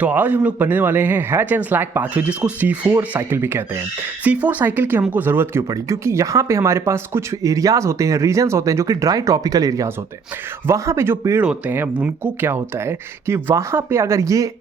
तो आज हम लोग पढ़ने वाले हैं हैच एंड स्लैग पाथवे, जिसको C4 साइकिल भी कहते हैं। C4 साइकिल की हमको ज़रूरत क्यों पड़ी? क्योंकि यहाँ पे हमारे पास कुछ एरियाज़ होते हैं, रीजन्स होते हैं जो कि ड्राई ट्रॉपिकल एरियाज़ होते हैं। वहाँ पे जो पेड़ होते हैं उनको क्या होता है कि वहाँ पे अगर ये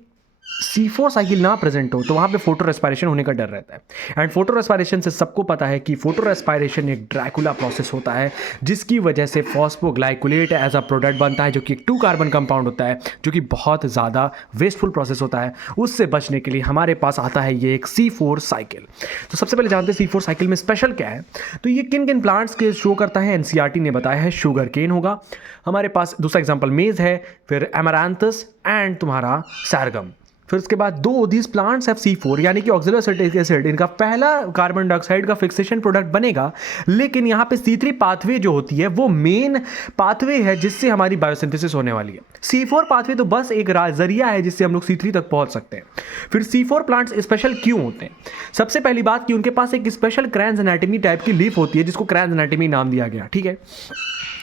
C4 साइकिल ना प्रेजेंट हो तो वहाँ पे फोटो रेस्पायरेशन होने का डर रहता है। एंड फोटो रेस्पायरेशन से सबको पता है कि फोटो रेस्पायरेशन एक ड्रैकुला प्रोसेस होता है, जिसकी वजह से फॉस्फोग्लाइकोलेट एज अ प्रोडक्ट बनता है, जो कि एक 2 कार्बन कंपाउंड होता है, जो कि बहुत ज़्यादा वेस्टफुल प्रोसेस होता है। उससे बचने के लिए हमारे पास आता है ये एक C4 साइकिल। तो सबसे पहले जानते हैं C4 साइकिल में स्पेशल क्या है। तो ये किन किन प्लांट्स के शो करता है, NCERT ने बताया है। शुगर केन होगा हमारे पास, दूसरा एग्जाम्पल मेज है, फिर एमरांथस एंड तुम्हारा सैरगम। फिर उसके बाद दो दीज प्लांट्स हैव C4 यानी कि ऑक्सैलोएसिटिक एसिड, इनका पहला कार्बन डाइऑक्साइड का फिक्सेशन प्रोडक्ट बनेगा। लेकिन यहाँ पे C3 पाथवे जो होती है वो मेन पाथवे है जिससे हमारी बायोसिंथेसिस होने वाली है। C4 पाथवे तो बस एक जरिया है जिससे हम लोग C3 तक पहुंच सकते हैं। फिर C4 प्लांट्स स्पेशल क्यों होते हैं? सबसे पहली बात कि उनके पास एक स्पेशल क्रैंस एनाटमी टाइप की लीफ होती है, जिसको क्रैंस एनाटमी नाम दिया गया, ठीक है।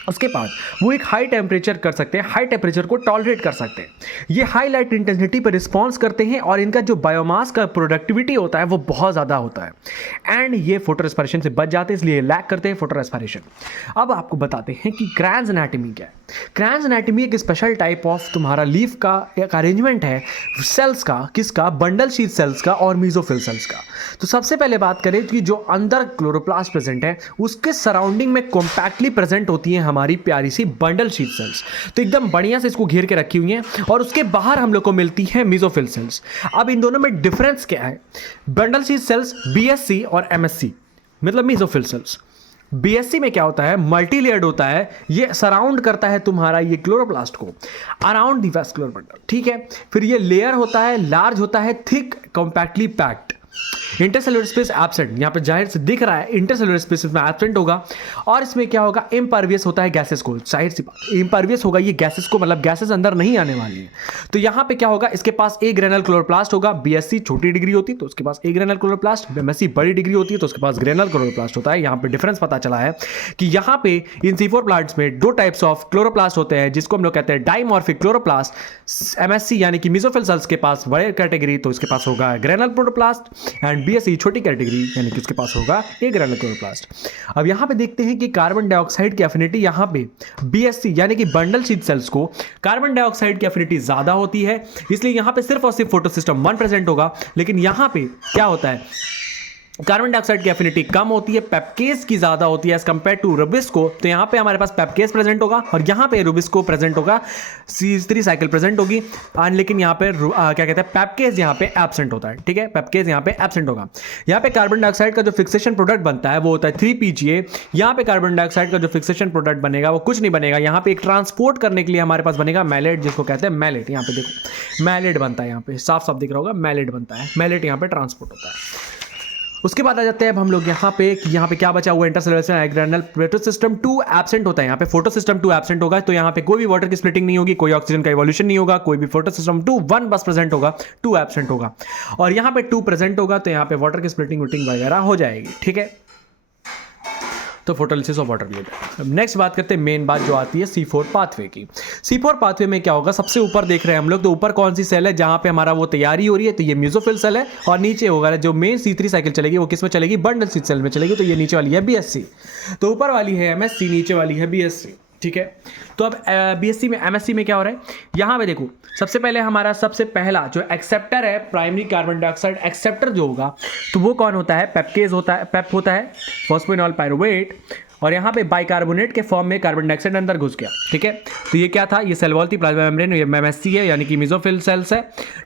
उसके बाद वो एक हाई टेम्परेचर कर सकते हैं, हाई टेम्परेचर को टॉलरेट कर सकते हैं। ये हाई लाइट इंटेंसिटी पर रिस्पॉन्स करते हैं और इनका जो बायोमास का प्रोडक्टिविटी होता है वो बहुत ज़्यादा होता है। एंड ये फोटो रेस्पिरेशन से बच जाते हैं, इसलिए लैक करते हैं फोटो रेस्पिरेशन। अब आपको बताते हैं कि क्रैंस एनाटमी क्या है। क्रैंस एनाटमी एक स्पेशल टाइप ऑफ तुम्हारा लीफ का एक अरेंजमेंट है सेल्स का, किसका? बंडल शीथ सेल्स का और मीजोफिल सेल्स का। तो सबसे पहले बात करें कि जो अंदर क्लोरोप्लास्ट प्रेजेंट है उसके सराउंडिंग में कॉम्पैक्टली प्रेजेंट होती है हमारी प्यारी सी बंडल शीथ सेल्स। तो एकदम बढ़िया से इसको घेर के रखी हुई हैं और उसके बाहर हम लोग को मिलती है मीजोफिल सेल्स। अब इन दोनों में डिफरेंस क्या है? बंडल शीथ सेल्स BSC और MSC मतलब मीजोफिल सेल्स। BSC में क्या होता है? मल्टी लेयर्ड होता है, ये सराउंड करता है तुम्हारा ये क्लोरोप्लास्ट को अराउंड द वैस्कुलर बंडल, ठीक है। फिर ये लेयर होता है, लार्ज होता है, thick, compactly packed. Intercellular space absent, यहां पे जाहिर से दिख रहा है इंटरसेलुलर स्पेस में एब्सेंट होगा। और इसमें क्या होगा? इम्परवियस होता है गैसेस को, जाहिर सी बात इम्परवियस होगा ये गैसेस को, मतलब गैसेस अंदर नहीं आने वाली है। तो यहां पे क्या होगा? इसके पास एक ग्रेनल क्लोरोप्लास्ट होगा। BSC छोटी डिग्री होती है तो उसके पास एक ग्रेनल क्लोरोप्लास्ट, MSC बड़ी डिग्री होती है तो उसके पास ग्रेनल क्लोरोप्लास्ट होता है। यहां पे डिफरेंस पता चला है कि यहां पे इन C4 प्लांट्स में दो टाइप्स ऑफ क्लोरोप्लास्ट होते हैं, जिसको हम लोग कहते हैं डाइमॉर्फिक क्लोरोप्लास्ट। MSC यानी कि मीजोफिल सेल्स के पास बड़े कैटेगरी तो इसके पास होगा ग्रेनल क्लोरोप्लास्ट, एंड BSC छोटी कैटेगरी यानी कि उसके पास होगा एक ग्रेनल क्लोरोप्लास्ट। अब यहां पे देखते हैं कि कार्बन डाइऑक्साइड की एफिनिटी यहां पे BSC यानी कि बंडल शीथ सेल्स को कार्बन डाइऑक्साइड की एफिनिटी ज्यादा होती है, इसलिए यहां पे सिर्फ और सिर्फ फोटोसिस्टम 1 प्रेजेंट होगा। लेकिन यहां पे क्या होता है? कार्बन डाइऑक्साइड की एफिनिटी कम होती है, पेप्केस की ज्यादा होती है एज कंपेयर टू रुबिस्को। तो यहां पे हमारे पास पेप्केस प्रेजेंट होगा और यहां पे रुबिस्को प्रेजेंट होगा, C3 साइकिल प्रेजेंट होगी। लेकिन यहां पे क्या कहते हैं, पेप्केस यहां पे एब्सेंट होता है, ठीक है। पेप्केस यहां पे एब्सेंट होगा। यहां पे कार्बन डाइऑक्साइड का जो फिक्सेशन प्रोडक्ट बनता है वो होता है 3PGA। यहां पे कार्बन डाइऑक्साइड का जो फिक्सेशन प्रोडक्ट बनेगा वो कुछ नहीं बनेगा, यहां पे एक ट्रांसपोर्ट करने के लिए हमारे पास बनेगा मैलेट, जिसको कहते हैं मैलेट। यहां पे देखो मैलेट बनता है, यहां पे साफ साफ दिख रहा होगा मैलेट बनता है, मैलेट यहां पे ट्रांसपोर्ट होता है। उसके बाद आ जाते हैं अब हम लोग यहाँ पे कि यहाँ पे क्या बचा हुआ? Intercellular granal photo system 2 absent होता है। यहाँ पे फोटो सिस्टम 2 एब्सेंट होगा तो यहाँ पे कोई भी वाटर की स्प्लिटिंग नहीं होगी, कोई ऑक्सीजन का इवोल्यूशन नहीं होगा, कोई भी फोटो सिस्टम 2 1 बस प्रेजेंट होगा, 2 एब्सेंट होगा। और यहाँ पे 2 प्रेजेंट होगा तो यहाँ पे वाटर की स्प्लिटिंग वुटिंग वगैरह हो जाएगी, ठीक है। तो photolysis of water letter. Next बात करते हैं मेन बात जो आती है C4 पाथवे की। C4 पाथवे में क्या होगा? सबसे ऊपर देख रहे हैं हम लोग, तो ऊपर कौन सी सेल है जहां पे हमारा वो तैयारी हो रही है? तो ये म्यूजोफिल सेल है। और नीचे होगा जो मेन C3 साइकिल चलेगी वो किस में चलेगी? बंडल शीथ सेल में चलेगी। तो ये नीचे वाली है BSC, तो ऊपर वाली है MSC, नीचे वाली है BSC, ठीक है। तो अब BSC में MSC में क्या हो रहा है? यहाँ पे देखो सबसे पहले हमारा सबसे पहला जो एक्सेप्टर है, प्राइमरी कार्बन डाइऑक्साइड एक्सेप्टर जो होगा तो वो कौन होता है? पेप्केज होता है, पेप होता है, फॉस्फोइनॉल पायरुवेट। और यहाँ पे बाइकार्बोनेट के फॉर्म में कार्बन डाइऑक्साइड अंदर घुस गया, ठीक है। तो ये क्या था? ये सेल वॉल थी, प्लाज्मा मेम्ब्रेन, ये MSC है यानी कि मीजोफिल सेल्स है,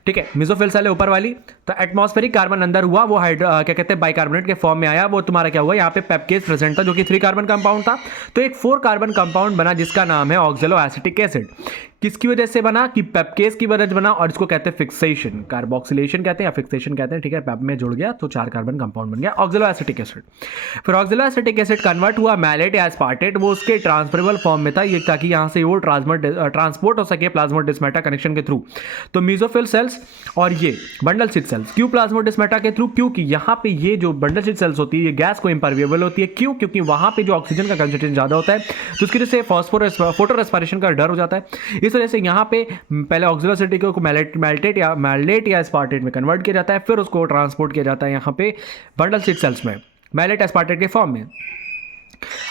ठीक है। मीजोफिल सेल है ऊपर वाली। तो एटमॉस्फेरिक कार्बन अंदर हुआ, वो क्या कहते हैं बाइकार्बोनेट के फॉर्म में आया, वो तुम्हारा क्या हुआ? यहाँ पे पेप्केज प्रेजेंट था जो कि 3 कार्बन कंपाउंड था। तो एक 4 कार्बन कंपाउंड बना जिसका नाम है ऑक्सैलोएसिटिक एसिड। किसकी वजह से बना? कि पेप्केज की वजह से बना, और इसको कहते हैं फिक्सेशन, कार्बोक्सिलेशन कहते हैं या फिक्सेशन कहते हैं, ठीक है। पेप में जुड़ गया तो 4 कार्बन कंपाउंड बन गया ऑक्सैलोएसिटिक एसिड। फिर ऑक्सैलोएसिटिक एसिड कन्वर्ट हुआ मैलेट या एस्पार्टेट, वो उसके ट्रांसफरेबल फॉर्म में था ये, ताकि यहाँ से वो ट्रांसपोर्ट हो सके प्लाज्मोडेस्माटा कनेक्शन के थ्रू। तो मीजोफिल सेल्स और ये बंडल शीथ सेल्स, क्यों प्लाज्मोडेस्माटा के थ्रू? क्योंकि यहाँ पे ये जो बंडल शीथ सेल्स होती है ये गैस को इम्परविएबल होती है। क्यों? क्योंकि वहाँ पे जो ऑक्सीजन का कंसंट्रेशन ज़्यादा होता है तो उसकी वजह से फोटो रेस्पिरेशन का डर हो जाता है। इस वजह से यहाँ पे पहले ऑक्सिलोसिटी को मैलेट या एस्पार्टेट में कन्वर्ट किया जाता है, फिर उसको ट्रांसपोर्ट किया जाता है यहाँ पे बंडल स्टिक सेल्स में मैलेट एस्पार्टेट के फॉर्म में।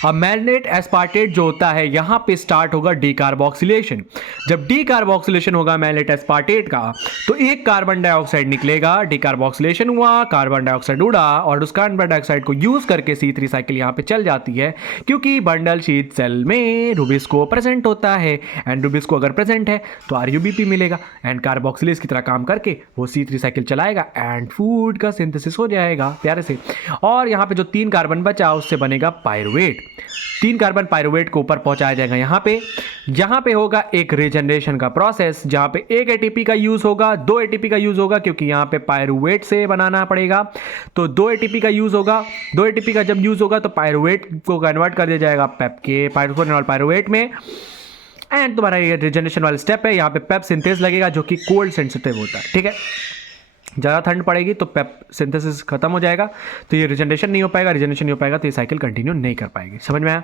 अब मैलेट एस्पार्टेट जो होता है यहाँ पे स्टार्ट होगा डीकार्बोक्सिलेशन। जब डीकार्बोक्सिलेशन होगा मैलेट एस्पार्टेट का तो एक कार्बन डाइऑक्साइड निकलेगा, डीकार्बोक्सिलेशन हुआ, कार्बन डाइऑक्साइड उड़ा और उस कार्बन डाइऑक्साइड को यूज करके C3 साइकिल यहाँ पे चल जाती है, क्योंकि बंडल शीट सेल में रुबिस्को प्रेजेंट होता है एंड रुबिस्को अगर प्रेजेंट है तो RUBP मिलेगा एंड कार्बोक्सिलेज की तरह काम करके वो C3 साइकिल चलाएगा एंड फूड का सिंथेसिस हो जाएगा प्यारे से। और यहाँ पे जो 3 कार्बन बचा उससे बनेगा पायरुवेट। 3 कार्बन पायरुवेट को ऊपर पहुंचाया जाएगा यहाँ पे होगा एक रीजनरेशन का प्रोसेस जहां पे एक ATP का यूज होगा, 2 ATP का यूज होगा क्योंकि यहाँ पे पायरुवेट से बनाना पड़ेगा, तो 2 ATP का यूज होगा। 2 ATP का जब यूज होगा तो पायरुवेट को कन्वर्ट कर दिया जाएगा पेप के पायरुवेट में एंड तुम्हारा ये रीजनरेशन वाला स्टेप है। यहाँ पे पेप सिंथेस लगेगा जो कि कोल्ड सेंसिटिव होता है, ठीक है। ज़्यादा ठंड पड़ेगी तो पेप सिंथेसिस खत्म हो जाएगा, तो ये रीजनरेशन नहीं हो पाएगा, रीजनरेशन नहीं हो पाएगा तो ये साइकिल कंटिन्यू नहीं कर पाएगी। समझ में आया?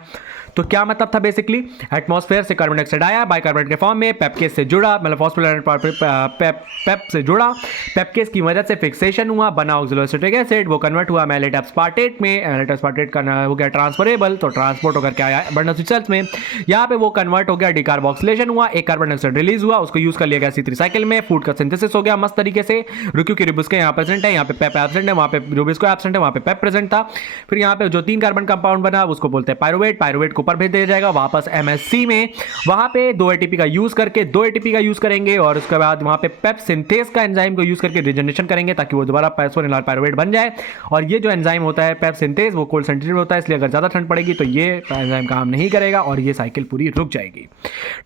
तो क्या मतलब था बेसिकली, एटमॉस्फेयर से कार्बन डाइऑक्साइड आया बाइकार्बोनेट के फॉर्म में, पेपकेस से जुड़ा, मतलब फॉस्फोराइलेटेड पेप से जुड़ा, पेपकेस की मदद से फिक्सेशन हुआ, बना ऑक्सिलोएसिटिक एसिड, वो कन्वर्ट हुआ मैलेट एस्पार्टेट में, मैलेट एस्पार्टेट का हो गया ट्रांसफरेबल, तो ट्रांसपोर्ट होकर क्या आया बंडल स्टिक सेल्स में, यहाँ पे वो कन्वर्ट हो गया, डिकार्बोक्सिलेशन हुआ, एक कार्बन डाइऑक्साइड रिलीज हुआ, उसको यूज कर लिया गया C3 साइकिल में, फूड का सिंथेसिस हो गया मस्त तरीके से, क्योंकि रुबिस्को यहाँ प्रेजेंट है, यहाँ पे पेप एब्सेंट है, वहाँ पे रुबिस्को एब्सेंट है, वहाँ पे पेप प्रेजेंट था। फिर यहाँ पे जो 3 कार्बन कंपाउंड बना उसको बोलते हैं पायरुवेट, पायरुवेट को ऊपर भेज दिया जाएगा वापस MSC में, वहाँ पे 2 ATP का यूज करके 2 ATP का यूज करेंगे और उसके बाद वहाँ पे पेप सिंथेस का एंजाइम को यूज करके रीजनरेशन करेंगे ताकि वो दोबारा फॉस्फोनिल पायरुवेट बन जाए। और ये जो एंजाइम होता है पेप सिंथेस वो कोल्ड सेंसिटिव होता है, इसलिए अगर ज़्यादा ठंड पड़ेगी तो ये एंजाइम काम नहीं करेगा और ये साइकिल पूरी रुक जाएगी,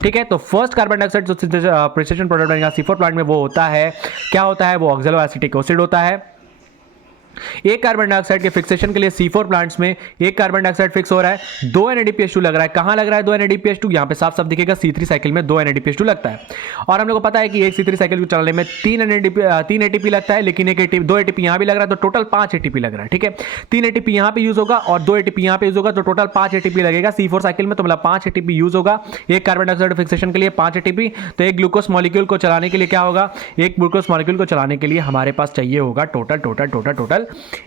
ठीक है। तो फर्स्ट कार्बन डाइऑक्साइड जो प्रिसिशन प्रोडक्ट बनेगा C4 प्लांट में वो होता है, क्या होता है, वो ऑक्सैलो एसिटिक एसिड होता है। एक कार्बन डाइऑक्साइड के फिक्सेशन के लिए C4 प्लांट्स में एक कार्बन डाइऑक्साइड फिक्स हो रहा है, 2 NADPH2 लग रहा है। कहां लग रहा है 2 NADPH2? यहां पे साफ साफ दिखेगा C3 साइकिल में 2 NADPH2 लगता है। और हम लोग को पता है कि एक C3 साइकिल को चलाने में 3 ATP लगता है, लेकिन 2 ATP यहां भी लग रहा है, तो टोटल 5 ATP लग रहा है, ठीक है। 3 ATP यहां पे यूज होगा और 2 ATP यहां पे यूज होगा, तो टोटल 5 ATP लगेगा C4 साइकिल में, तो मतलब 5 ATP यूज होगा एक कार्बन डाइऑक्साइड फिक्सेशन के लिए 5 ATP। तो एक ग्लूकोज मॉलिक्यूल को चलाने के लिए क्या होगा, एक ग्लूकोज मॉलिक्यूल को चलाने के लिए हमारे पास चाहिए होगा टोटल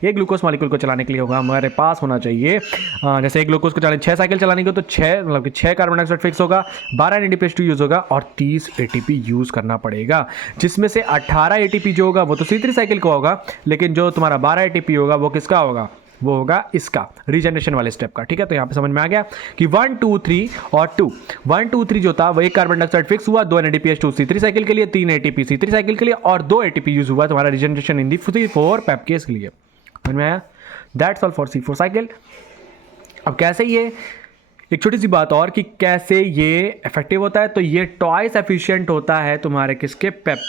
एक ग्लूकोज मॉलिक्यूल को चलाने के लिए होगा हमारे पास होना चाहिए, जैसे एक ग्लूकोज को चलाने 6 साइकिल चलाने की तो 6 कार्बन डाइऑक्साइड फिक्स होगा, 12 NADPH2 यूज होगा और 30 ATP यूज करना पड़ेगा, जिसमें से 18 ATP जो होगा वो तो C3 साइकिल का होगा, लेकिन जो तुम्हारा 12 ATP होगा वो किसका होगा, वो होगा इसका रीजनरेशन वाले स्टेप का, ठीक है। तो यहाँ पे समझ में आ गया कि 1 2 3 और 2 1 2 3 जो था वो एक कार्बन डाइऑक्साइड फिक्स हुआ, 2 NADPH2 C3 साइकिल के लिए, 3 ATP C3 साइकिल के लिए और 2 ATP यूज हुआ तुम्हारा रीजनरेशन इन दी C4 पेपकेस के लिए। समझ में आया? That's all for C4 cycle. अब कैसे ये, एक छोटी सी बात और कि कैसे ये इफेक्टिव होता है, तो ये ट्वाइस एफिशिएंट होता है तुम्हारे किसके, पेप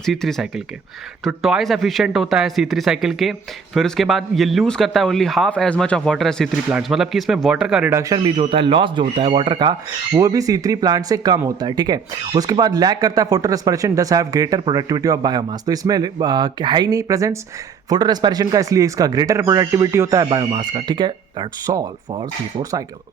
C3 साइकिल के, तो ट्वाइस एफिशिएंट होता है C3 साइकिल के। फिर उसके बाद ये लूज करता है only half as much of water as C3 plants, मतलब कि इसमें वाटर का रिडक्शन भी जो होता है, लॉस जो होता है वाटर का, वो भी C3 प्लांट से कम होता है, ठीक है। उसके बाद लैक करता है फोटो रेस्पिरेशन, दस have greater productivity of biomass, तो इसमें है ही नहीं प्रेजेंस फोटो रेस्पिरेशन का, इसलिए इसका ग्रेटर प्रोडक्टिविटी होता है बायोमास का, ठीक है। That's all for C4 cycle.